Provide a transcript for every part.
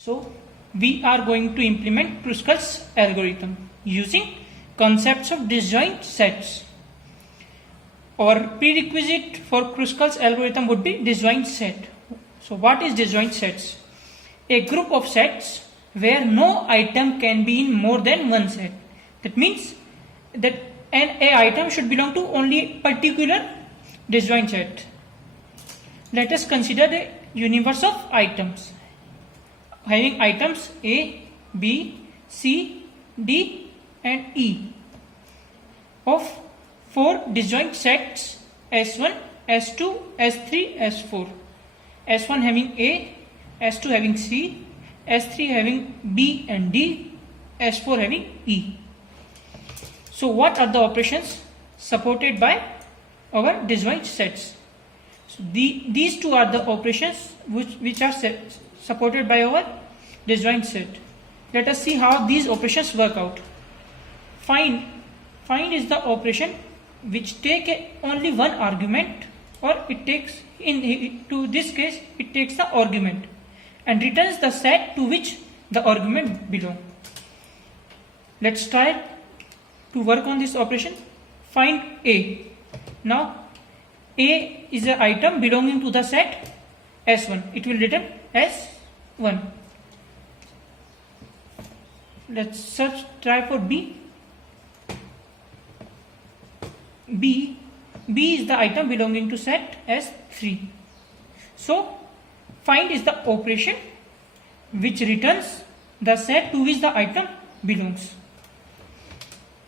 So we are going to implement Kruskal's algorithm using concepts of disjoint sets. Our prerequisite for Kruskal's algorithm would be disjoint set. So what is disjoint sets? A group of sets where no item can be in more than one set. That means that an item should belong to only a particular disjoint set. Let us consider the universe of items. Having items A, B, C, D and E of 4 disjoint sets S1, S2, S3, S4. S1 having A, S2 having C, S3 having B and D, S4 having E. So what are the operations supported by our disjoint sets? So these two are the operations which are supported by our disjoint set. Let us see how these operations work out. Find is the operation which take only one argument, or it takes to this case it takes the argument and returns the set to which the argument belongs. Let's try to work on this operation. Find A. Now A is an item belonging to the set S1. It will return S1. Let's try for B. B is the item belonging to set S3. So find is the operation which returns the set to which the item belongs.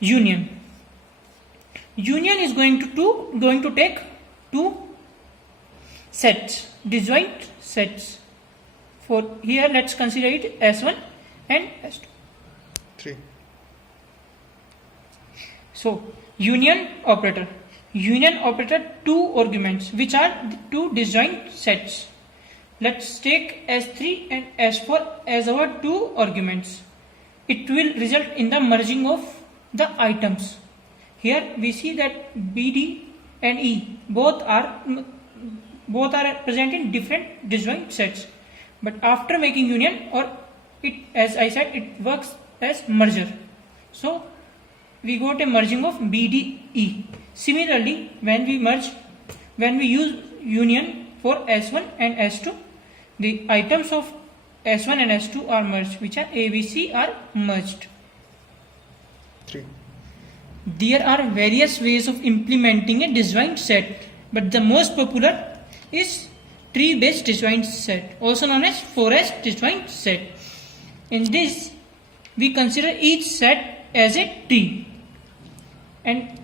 Union is going to take two sets, disjoint sets. For here let's consider it S1 and S2. 3. So union operator two arguments which are two disjoint sets. Let's take S3 and S4 as our two arguments. It will result in the merging of the items. Here we see that BD and E both are present in different disjoint sets, but after making union, or it, as I said, it works as merger. So we got a merging of BDE. Similarly, when we use union for S1 and S2, the items of S1 and S2 are merged, which are ABC are merged. 3. There are various ways of implementing a disjoint set, but the most popular is tree-based disjoint set, also known as 4S disjoint set. In this, we consider each set as a tree, and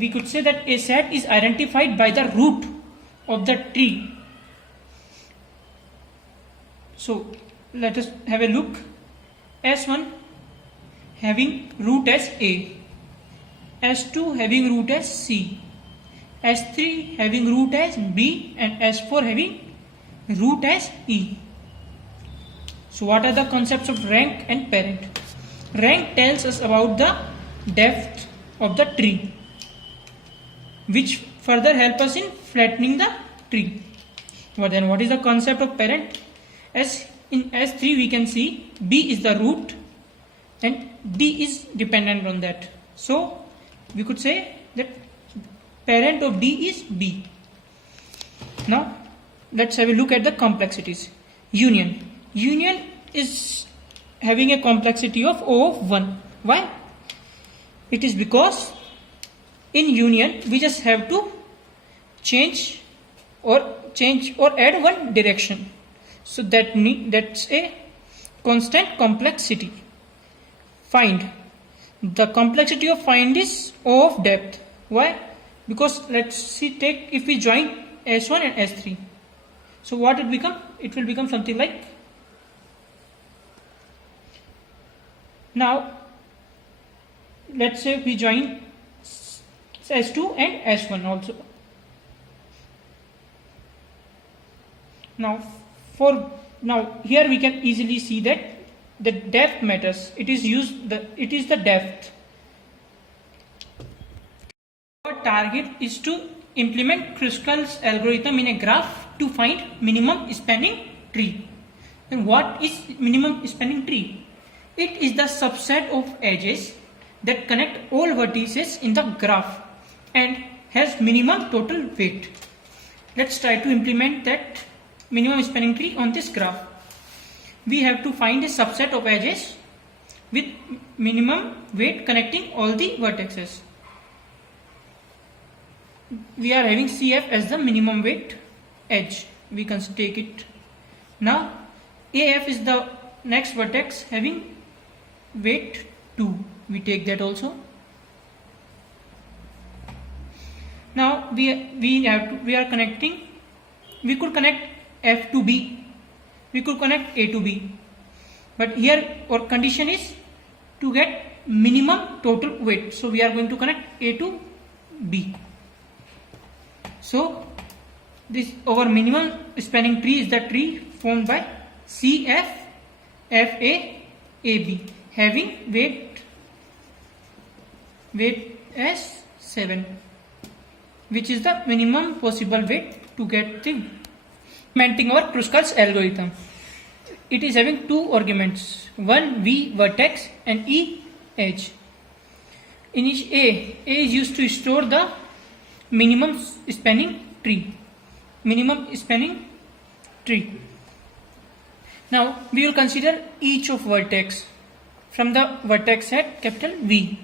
we could say that a set is identified by the root of the tree. So let us have a look. S1 having root as A, S2 having root as C, S3 having root as B, and S4 having root as E. So what are the concepts of rank and parent? Rank tells us about the depth of the tree, which further help us in flattening the tree. But then what is the concept of parent? As in S3 we can see B is the root and D is dependent on that. So we could say that parent of D is B. Now let's have a look at the complexities. Union is having a complexity of O of 1. Why? It is because in union we just have to change or add one direction. So that's a constant complexity. Find. The complexity of find is O of depth. Why? Because let's see, if we join S1 and S3. So what it become? It will become something like, now let's say we join S2 and S1 also. Now here we can easily see that the depth matters. It is the depth. Our target is to implement Kruskal's algorithm in a graph to find minimum spanning tree. And what is minimum spanning tree? It is the subset of edges that connect all vertices in the graph and has minimum total weight. Let's try to implement that minimum spanning tree on this graph. We have to find a subset of edges with minimum weight connecting all the vertices. We are having CF as the minimum weight edge. We can take it. Now AF is the next vertex having weight 2. We take that also. Now we are connecting. We could connect F to B. We could connect A to B. But here our condition is to get minimum total weight. So we are going to connect A to B. So this our minimum spanning tree is the tree formed by CF, FA, AB having weight as 7, which is the minimum possible weight to get the implementing our Kruskal's algorithm. It is having two arguments, one V vertex and E edge. In each A is used to store the minimum spanning tree. Now we will consider each of vertex. From the vertex set capital V,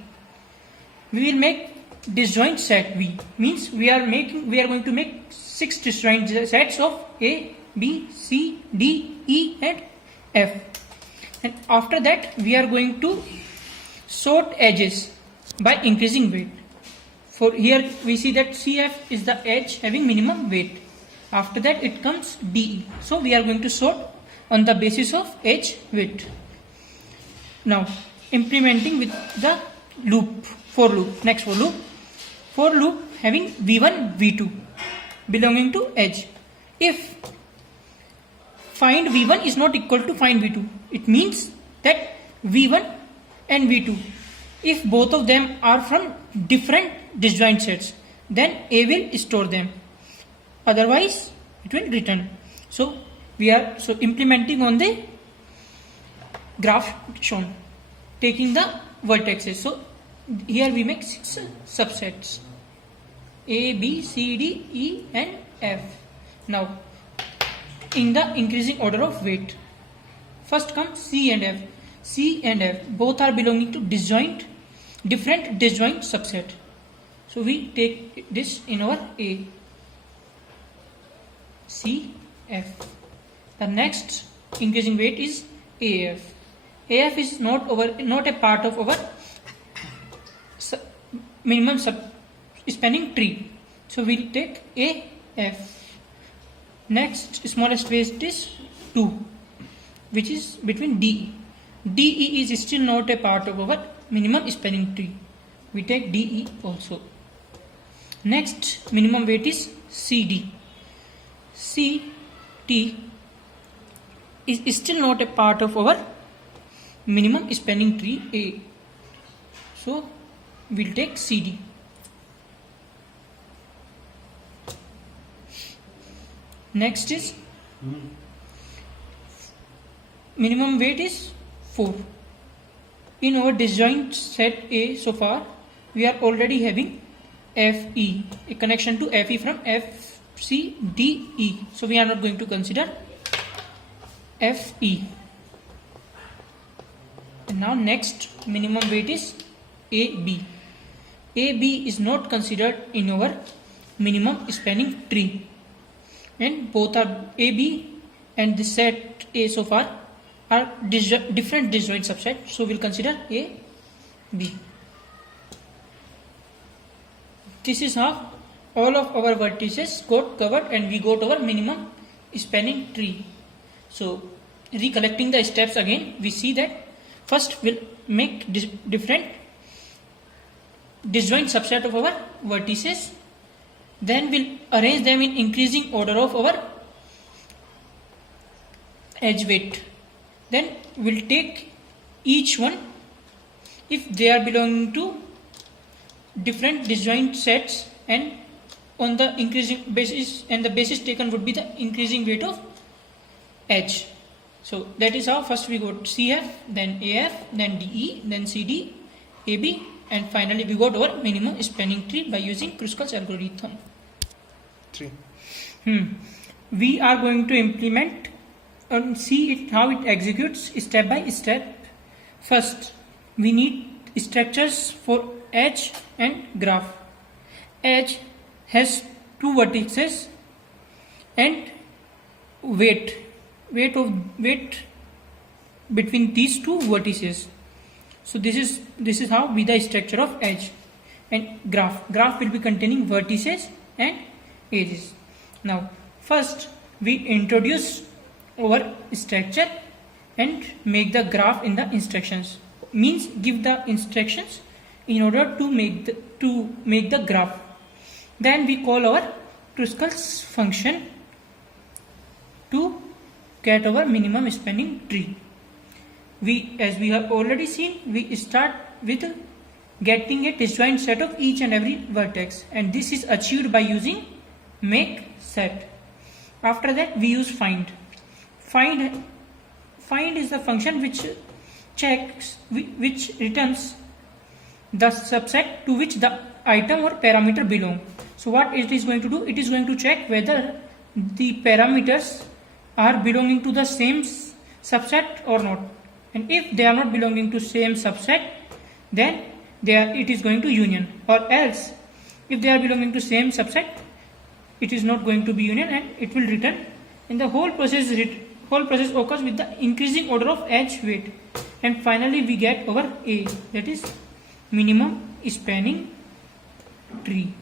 we will make disjoint set V. Means we are going to make 6 disjoint sets of A, B, C, D, E and F. And after that we are going to sort edges by increasing weight. For here we see that CF is the edge having minimum weight. After that it comes DE. So we are going to sort on the basis of edge weight. Now implementing with the for loop. Next for loop having V1, V2 belonging to edge. If find V1 is not equal to find V2, it means that V1 and V2, if both of them are from different disjoint sets, then A will store them, otherwise it will return. So we are implementing on the graph shown, taking the vertexes. So here we make 6 subsets, A, B, C, D, E and F. Now in the increasing order of weight, first comes C and F. C and F both are belonging to different disjoint subset. So we take this in our A, C, F. The next increasing weight is AF. AF is not a part of our minimum spanning tree. So we will take AF. Next smallest weight is 2, which is between DE. DE is still not a part of our minimum spanning tree. We take DE also. Next minimum weight is CD. CT is still not a part of our minimum spanning tree A. So we will take CD. Next is minimum weight is 4. In our disjoint set A so far, we are already having FE, a connection to FE from FCDE. So we are not going to consider FE. And now next minimum weight is AB. AB is not considered in our minimum spanning tree. And both are AB and the set A so far are different disjoint subsets. So we will consider A, B. This is how all of our vertices got covered and we got our minimum spanning tree. So recollecting the steps again, we see that first we'll make different disjoint subset of our vertices. Then we'll arrange them in increasing order of our edge weight. Then we'll take each one if they are belonging to different disjoint sets and on the increasing basis, and the basis taken would be the increasing weight of edge. So that is how first we got CF, then AF, then DE, then CD, AB, and finally we got our minimum spanning tree by using Kruskal's algorithm. 3. We are going to implement and see it how it executes step by step. First, we need structures for edge and graph. Edge has two vertices and weight between these two vertices. So this is how be the structure of edge. And graph will be containing vertices and edges. Now first we introduce our structure and make the graph in the instructions, means give the instructions in order to make the graph. Then we call our Kruskal's function to get our minimum spanning tree. As we have already seen, we start with getting a disjoint set of each and every vertex, and this is achieved by using make set. After that we use find. Find is the function which returns the subset to which the item or parameter belong. So what it is going to do? It is going to check whether the parameters are belonging to the same subset or not. And if they are not belonging to same subset, then it is going to union. Or else, if they are belonging to same subset, it is not going to be union and it will return. And the whole process occurs with the increasing order of edge weight. And finally we get our A, that is minimum spanning tree.